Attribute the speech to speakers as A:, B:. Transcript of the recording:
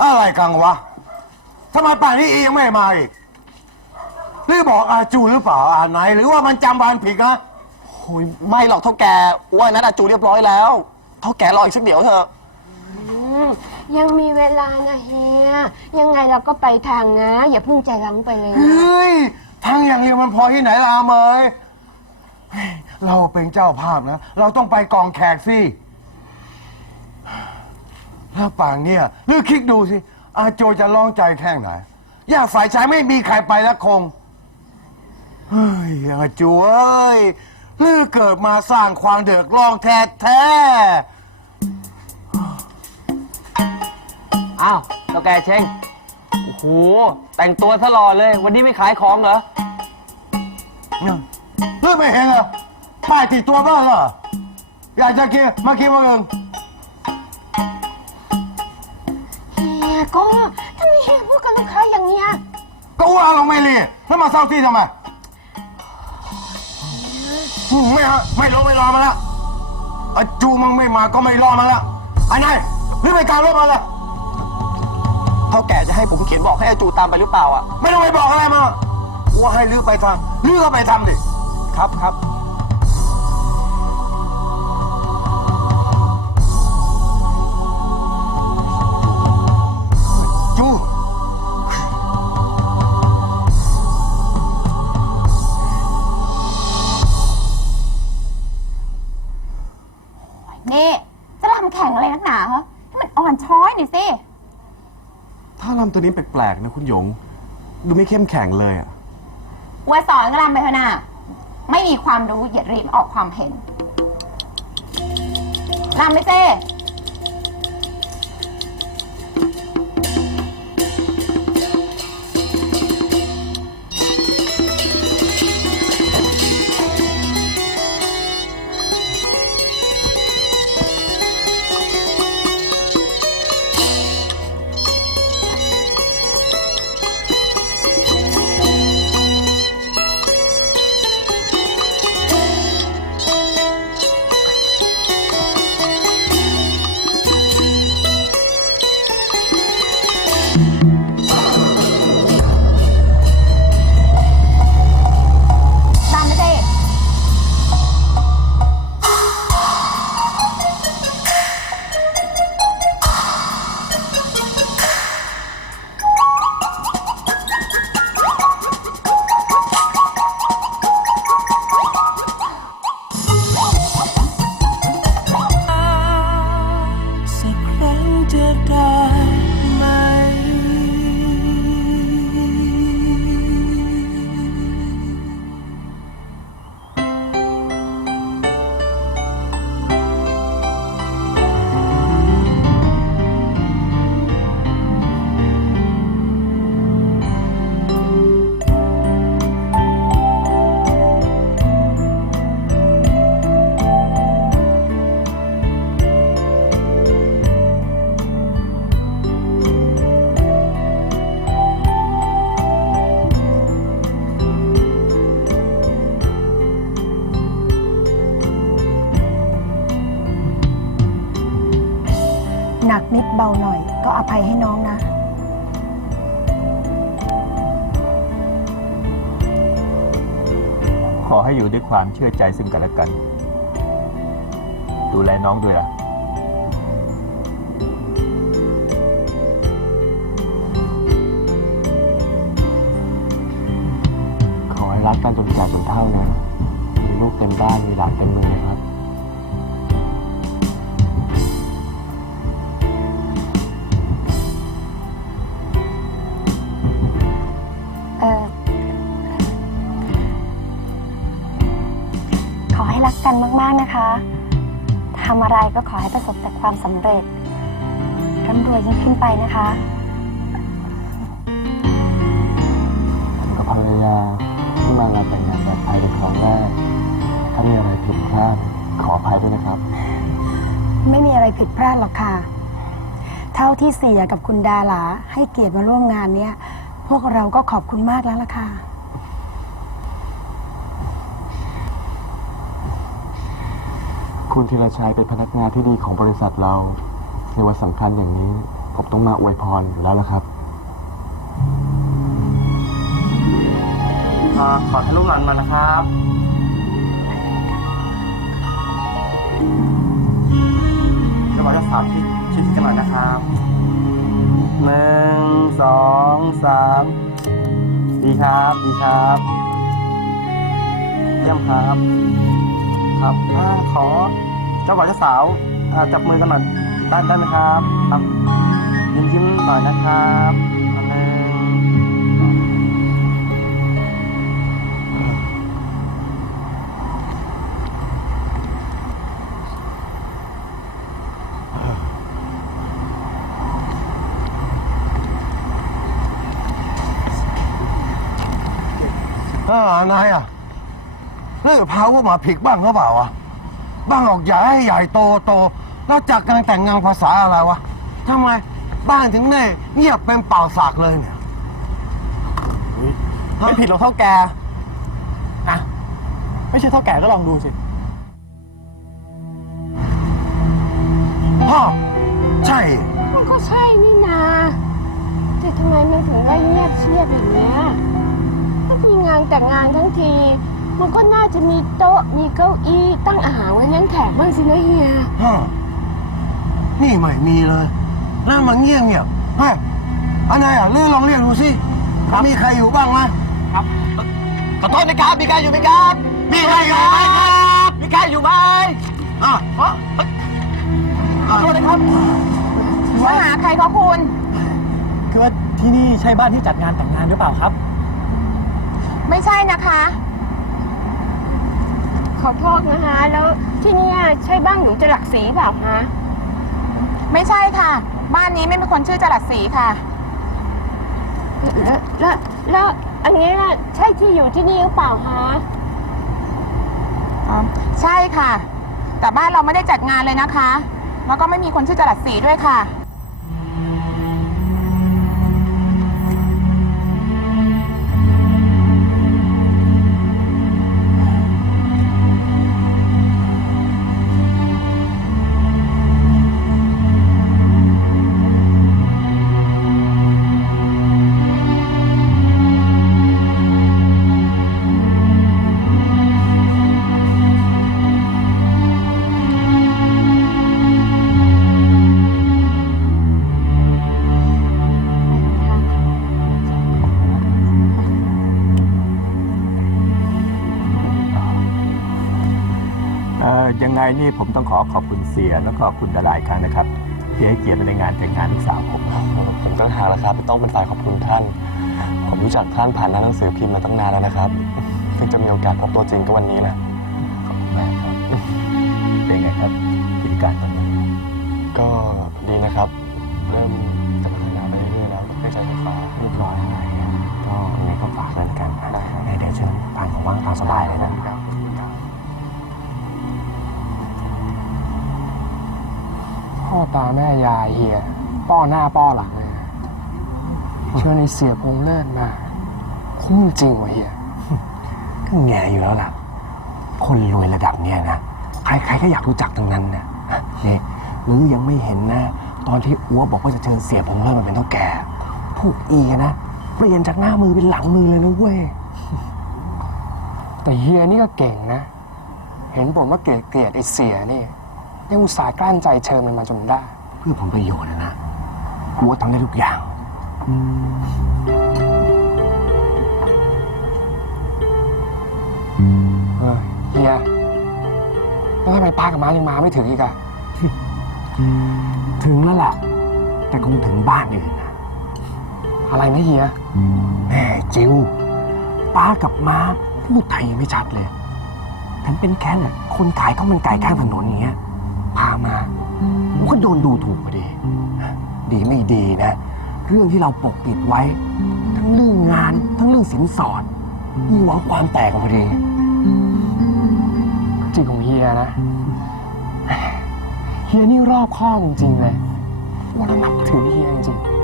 A: อะไรกังวะทำไมป่านนี้อียังไม่มาอีกหรือบอกอาจูหรือเปล่าอาไหน หรือว่ามันจำวันผิดนะ
B: โอ้ยไม่หรอกเท่าแกว่านัดอาจูเรียบร้อยแล้วเท่าแกรออีกสักเดี๋ยวเถอะ
C: อืมยังมีเวลานะเฮีย ยังไงเราก็ไปทางนะ อย่าเพิ่งใจร้างไปเลย
A: เฮ
C: นะ้
A: ยทางอย่างเดียวมันพอที่ไหนล่ะอาเมยเฮ้ยเราเป็นเจ้าภาพนะ เราต้องไปกองแขกสิ ถ้าป่างเนี่ยหรือคิดดูสิอาโจจะร้องใจแค่ไหนย่าฝ่ายชายไม่มีใครไปละคง เฮ้ยอาจูเอ้ยหรือเกิดมาสร้างความเดือดร้อนแท้แท้
D: อ้าวเจ้าแกเชงโอ้โห แต่งตัวซะหล่อเลย วันนี้ไม่ขายของเหรอ
A: ๆเนี่ยหรือไม่เห็นเหรอป้ายติดตัวบ้างเหรออยากจะกินมากินมาเอง
C: ก็ทำไมเฮียพูดกับลูกค้าอย่างเนี้ย
A: ก็ว่าเราไม่เรียแล้วมาเศร้าที่ทำไมอืมไม่ฮะไม่รอไม่รอมาล้วอาจูมึงไม่มาก็ไม่รอมาล้วไอ้นายรีบไปกางรถมาเลย
B: เท่าแกจะให้ผมเขียนบอกให้อาจูตามไปหรือเปล่าอะ
A: ไม่ต้องไปบอกอะไรมาว่าให้ลือไปทำลือก็ไปทำดิ
B: ครับครับ
E: ตัวนี้แปลกๆนะคุณหยง ดูไม่เข้มแข็งเลยอะ
F: อวยสอนกันไปเถอะนะไม่มีความรู้อย่ารีบออกความเห็นรำไม่เจ้
G: นักนิดเบาหน่อย ก็อภัยให้น้องนะ
H: ขอให้อยู่ด้วยความเชื่อใจซึ่งกันและกัน ดูแลน้องด้วยล่ะ
E: ขอให้รักกันจนแก่จนเฒ่านะมีลูกเต็มบ้านมีหลานเต็มเมืองครับ
G: ให้รักกันมาก ๆนะคะ ทำอะไรก็ขอให้ประสบแต่ความสำเร็จร่ำรวยยิ่งขึ้นไปนะคะ
E: ผมกับภรรยาที่มางานแต่งงานแบบไทยเป็นครั้งแรก ถ้ามีอะไรผิดพลาดขออภัยด้วยนะครับ
G: ไม่มีอะไรผิดพลาดหรอกค่ะ เท่าที่เสียกับคุณดาหลาให้เกียรติมาร่วมงานเนี้ย พวกเราก็ขอบคุณมากแล้วล่ะค่ะ
E: คุณธีรชัยเป็นพนักงานที่ดีของบริษัทเรา ในวันสำคัญอย่างนี้
I: ผมต้องมาอวยพรอยู่แล้วละครับ
J: ขอขอถ่ายรูปหลังมานะครับจะบอกจะสามชิดชิดกันหน่อยนะครับหนึ่งสองสามดีครับ ดีครับ เยี่ยมครับ ครับอ่าขอเจ้าบ่าวเจ้าสาวอ่าจับมือกันหน่อยได้ได้ไหมครับครับยิ้มยิ้มหน่อยนะครับอันหนึ่ง
A: เออนายอะ เลิกพาพวกหมาผิกบ้างหรือเปล่าวะบ้างออกใหญ่ให้ใหญ่โตโต แล้วจากการแต่งงานภาษาอะไรวะทำไมบ้านถึงได้เงียบเป็นเป่าสากเลยเนี่ย
B: ไม่ผิดหรอกเท่าแกนะไม่ใช่เท่าแกก็ลองดูสิ
A: พ่อ ใช่
C: มันก็ใช่นี่นา แต่ทำไมมันถึงได้เงียบเชียบอย่างเงี้ยถ้ามีงานแต่งงานทั้งที มันก็น่าจะมีโต๊ะมีเก้าอี้ตั้งอาหารไว้เลี้ยงแขกบ้างสินะเฮีย
A: ฮะนี่ไม่มีเลยนั่นมันเงียบเงียบเฮ้ยอันไหนอะเรื่องลองเรียกดูสิมีใครอยู่บ้างไหม
B: ขอโทษนะครับมีใครอยู่ไหมครับมีใครอยู่ไหมครับมีใครอยู่ไหม
A: อะ
B: ขอโทษนะครับ
K: มาหาใครคะคุณ
B: คือว่าที่นี่ใช่บ้านที่จัดงานแต่งงานหรือเปล่าครับ
K: ไม่ใช่นะคะ
C: ข อโทษนะคะ แล้วที่เนี่ยใช่บ้านหนูจรักสีเปล่าคะ
K: ไม่ใช่ค่ะ บ้านนี้ไม่มีคนชื่อจรัสศรีค่ะ
C: แล้วแล้วแล้วอันนี้น่ะใช่ที่อยู่ที่นี่หรือเปล่าคะ
K: อ๋อ ใช่ค่ะ แต่บ้านเราไม่ได้จัดงานเลยนะคะ แล้วก็ไม่มีคนชื่อจรัสศรีด้วยค่ะ
H: อ่อยังไงนี่ผมต้องขอขอบคุณเสียแล้วก็คุณดาลายครั้งนะครับที่ให้เกียรติมาในงานแต่งงานลูกสาวผม
B: ผมต้องหาแล้วครับต้องเป็นฝ่ายขอบคุณท่าน ผมรู้จักท่านผ่านหนังสือพิมพ์มาตั้งนานแล้วนะครับเพิ่งจะมีโอกาสพบตัวจริงก็วันนี้นะ
H: ขอบคุณมากครับเป็นไงครับกิจการตอนนี้
B: ก็ดีนะครับ เริ่มจะพัฒนาไปเรื่อยๆแล้วเพื่อใช้ไฟฟ้า
I: เรียบร้อยอะไรอะก็ยังไงก็ฝากเหมือนกันนะในเดี๋ยวเชิญผ่านของว่างตามสบายเลยนะ
L: พ่อตาแม่ยายเฮียป้อหน้าป้อหลังเลยเชิญไอเสียพงเลิศมาคุ้มจริงว่ะเฮีย
I: ก็แง่อยู่แล้วล่ะ คนรวยระดับเนี้ยนะ ใครๆก็อยากรู้จักทั้งนั้นนะนี่หรือยังไม่เห็นนะ ตอนที่อัวบอกว่าจะเชิญเสียผมเลิศมาเป็นเท่าแก่พวกอีนะเปลี่ยนจากหน้ามือเป็นหลังมือเลยนะเว้ย
L: แต่เฮียนี่ก็เก่งนะ เห็นผมว่าเกลียดเกลียดไอเสียนี่ ยังอุตส่าห์กลั้นใจเชิญมันมาจนได้
I: เพื่อผลประโยชน์นะนะอัวทำได้ทุกอย่าง
L: เฮ้ยเฮียแล้วทำไมป้ากับม้ายังมาไม่ถึงอีกอะ
I: ถึงแล้วล่ะ แต่คงถึงบ้านอื่นนะ
L: อะไรนะเฮีย
I: แม่จิวป้ากับม้าพูดไทยยังไม่ชัดเลย ฉันเป็นแค่แบบคนขายข้าวมันไก่ข้างถนนอย่างเงี้ยพามาผม ก็โดนดูถูกพอดี ดีไม่ดีนะ เรื่องที่เราปกปิดไว้ ทั้งเรื่องงานทั้งเรื่องสินสอดมีหวังความแตกกันพอดี
L: จริงของเฮียนะ เฮียนี่รอบข้อบจริงๆเลยว่าเรานับถือเฮียจริงๆ